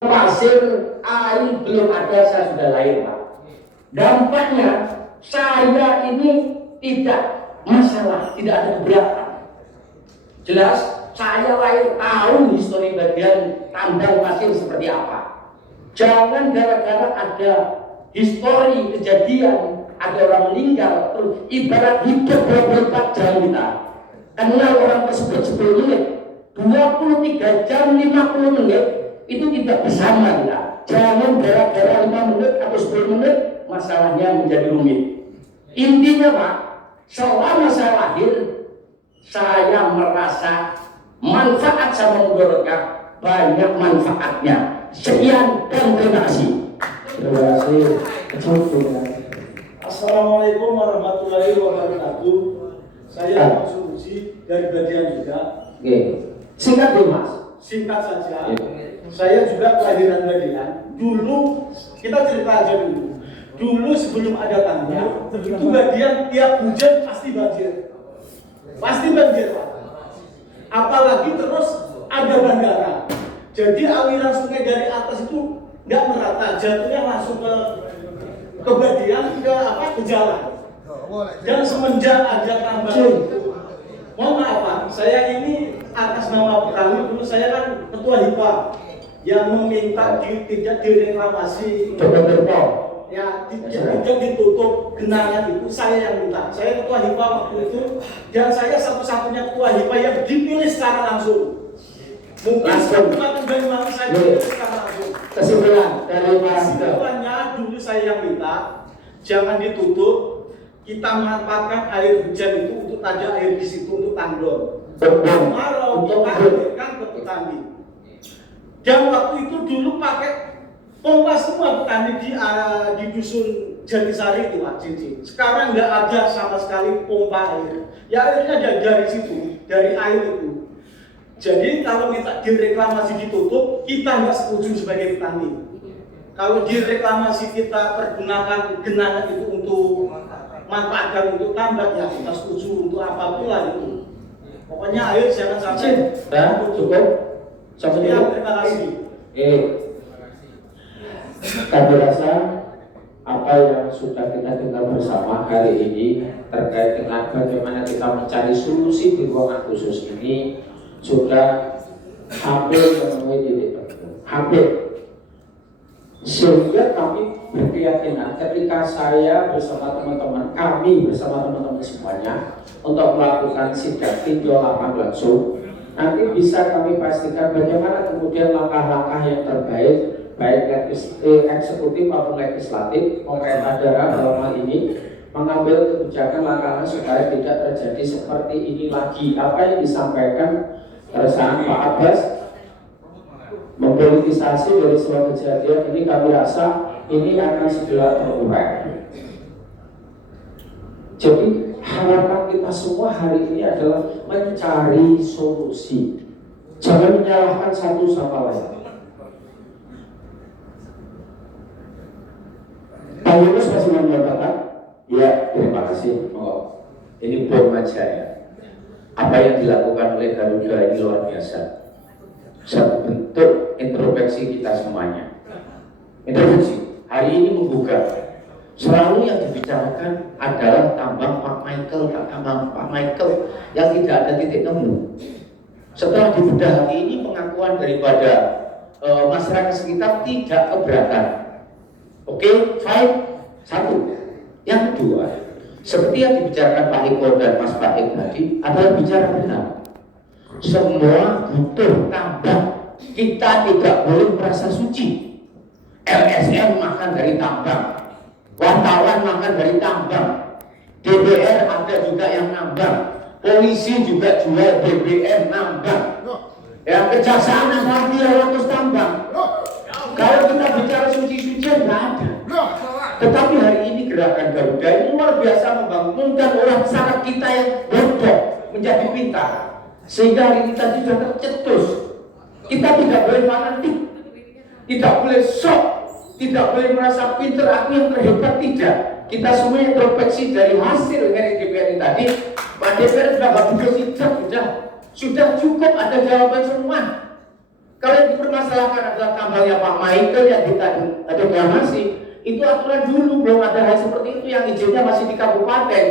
pasir air belum ada, saya sudah lahir, Pak. Dampaknya saya ini tidak masalah, tidak ada keberatan. Jelas saya lahir tahu histori bagian tambang pasir seperti apa. Jangan gara-gara ada histori kejadian ada orang meninggal terus ibarat hidup 24 jam kita kenal orang tersebut 10 menit 23 jam 50 menit itu tidak bersama kita. Jangan gara-gara 5 menit atau 10 menit masalahnya menjadi rumit. Intinya Pak, selama saya lahir saya merasa manfaat sama mudaratnya, banyak manfaatnya. Sekian dan terima kasih. Terima kasih. Assalamualaikum warahmatullahi wabarakatuh. Saya Maksud Uji dari Badian juga. Oke. Singkat dulu Mas. Singkat saja. Saya juga kelahiran Badian. Dulu kita cerita aja dulu. Dulu sebelum ada tanggul, itu Badian tiap hujan pasti banjir. Pasti banjir Pak. Apalagi terus ada bandara. Jadi aliran sungai dari atas itu nggak merata, jatuhnya langsung ke Badian ke jalan. Dan semenjak ada tambang, mohon maaf Pak, saya ini atas nama kami dulu saya kan ketua HIPA yang meminta tidak direklamasi. Ya, tidak ditutup genangan itu saya yang minta. Saya ketua HIPA waktu itu dan saya satu-satunya ketua HIPA yang dipilih secara langsung. Mungkin Kabupaten Banyuwangi saya dipilih secara langsung. Kesimpulan dari Mas. Kesimpulannya dulu saya yang minta jangan ditutup. Kita manfaatkan air hujan itu untuk ada air di situ untuk tanggul. Kemarau kita alirkan ke petani. Dan waktu itu dulu pakai pompa semua petani di dusun Jatisari itu Pak Cincin. Sekarang nggak ada sama sekali pompa air. Ya airnya dari situ, dari air itu. Jadi kalau minta direklamasi ditutup, kita nggak setuju sebagai petani. Kalau direklamasi kita pergunakan genangan itu untuk manfaatkan untuk tambak, ya kita setuju untuk apapun lah itu. Pokoknya air jangan sampai. Cukup. Terima kasih. Kami rasa apa yang sudah kita dengar bersama hari ini terkait dengan bagaimana kita mencari solusi di ruangan khusus ini sudah hampir memenuhi titik temu. Hampir. Sehingga kami berkeyakinan ketika saya bersama teman-teman, kami bersama teman-teman semuanya untuk melakukan sidak tinjau lapangan langsung, nanti bisa kami pastikan bagaimana kemudian langkah-langkah yang terbaik baik eksekutif maupun legislatif pemerintah daerah dalam hal ini mengambil kebijakan langkah supaya tidak terjadi seperti ini lagi. Apa yang disampaikan keresahan Pak Abbas mempolitisasi dari sebuah kejadian ini, kami rasa ini akan segera terurai. Jadi harapan kita semua hari ini adalah mencari solusi, jangan menyalahkan satu sama lain. Pak Yunus masih menyatakan, ya terima kasih. Oh, ini bom aja ya. Apa yang dilakukan oleh Garuda ini luar biasa. Satu bentuk introspeksi kita semuanya. Introspeksi hari ini menggugah. Selalu yang dibicarakan adalah tambang Pak Michael yang tidak ada titik temu. Setelah dibedah hari ini pengakuan daripada masyarakat sekitar tidak keberatan. Oke, fine. Satu. Yang kedua, seperti yang dibicarakan Pak Eko dan Mas Baik tadi adalah bicara benar. Semua butuh tambang. Kita tidak boleh merasa suci. LSM makan dari tambang, wartawan makan dari tambang, DPR ada juga yang nambang, polisi juga jual BBM nambang, ya kejaksaan asal 300 tambang. Kalau kita bicara suci-sucian nggak ada. Tetapi hari ini gerakan Garuda ini luar biasa membangunkan orang sangat kita yang bodoh menjadi pintar. Sehingga hari kita sudah tercetus. Kita tidak boleh fanatik, tidak boleh sok, tidak boleh merasa pintar aku yang terhebat, tidak. Kita semua introspeksi dari hasil dari DPR ini tadi. Pak DPR sudah habis sidang, sudah cukup ada jawaban semua. Kalau yang dipermasalahkan adalah tambangnya Pak Michael yang kita reklamasi, itu aturan dulu, belum ada hal seperti itu, yang izinnya masih di kabupaten.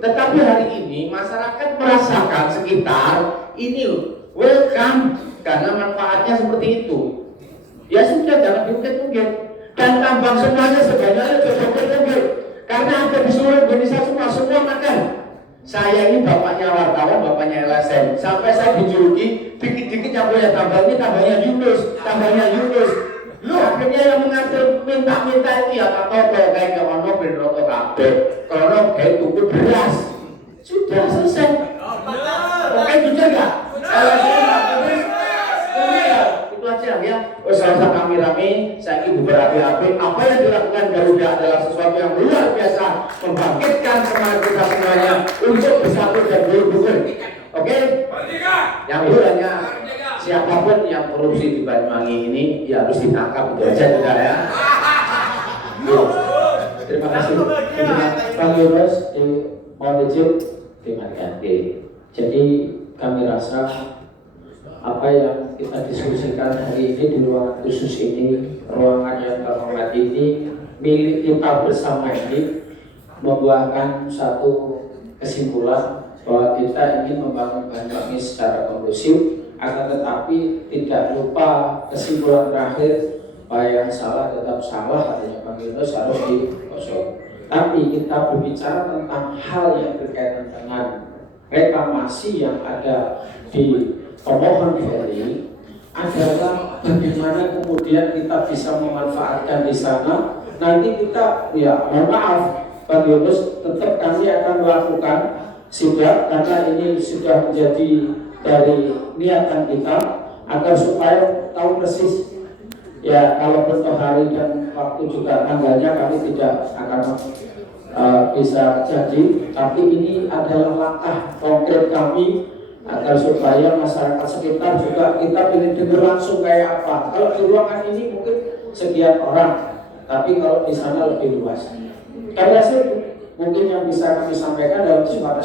Tetapi hari ini masyarakat merasakan sekitar ini welcome karena manfaatnya seperti itu. Ya sudah, jangan diungkit-ungkit. Dan tambang semuanya sebenarnya diungkit-ungkit. Karena ada di seluruh Indonesia semua makan. Saya ini bapaknya wartawan, bapaknya LSM. Sampai saya dijuluki, dikit-dikit yang punya tambang ini tambangnya Yunus. Lu akhirnya yang mengatur minta-minta itu ya Pak Toto kayak ono ben roto kabeh. Kalau kayak tuku beras. Sudah selesai. Oke, jujur enggak? Itu aja ya. Usah kami-rame, saya ini berapi-api. Apa yang dilakukan Garuda adalah sesuatu yang luar biasa, membangkitkan semangat kita semuanya untuk bersatu dan berhubungan. Oke? Yang hanya siapapun yang korupsi di Banyuwangi ini ya harus ditangkap, itu aja juga ya. Terima kasih. Bang Yunus, mohon izin, terima kasih. Jadi kami rasa apa yang kita diskusikan hari ini di ruangan khusus ini, ruangan yang terhormat ini, milik kita bersama ini membuahkan satu kesimpulan bahwa kita ingin membangun Banyuwangi secara kondusif. Akan tetapi tidak lupa kesimpulan terakhir bahwa yang salah tetap salah, artinya Bang Yunus harus dikosong. Tapi kita berbicara tentang hal yang berkaitan dengan reklamasi yang ada di pemohon ini adalah bagaimana kemudian kita bisa memanfaatkan di sana. Nanti kita, ya mohon maaf Bang Yunus, tetap kami akan melakukan sidak karena ini sudah menjadi dari niatan kita agar supaya tahu persis ya kalau bentuk hari dan waktu juga tanggalnya kami tidak akan bisa jadi, tapi ini adalah langkah konkret kami agar supaya masyarakat sekitar juga kita pilih dengar langsung kayak apa. Kalau di ruangan ini mungkin sekian orang, tapi kalau di sana lebih luas. Karena sih mungkin yang bisa kami sampaikan dalam sifat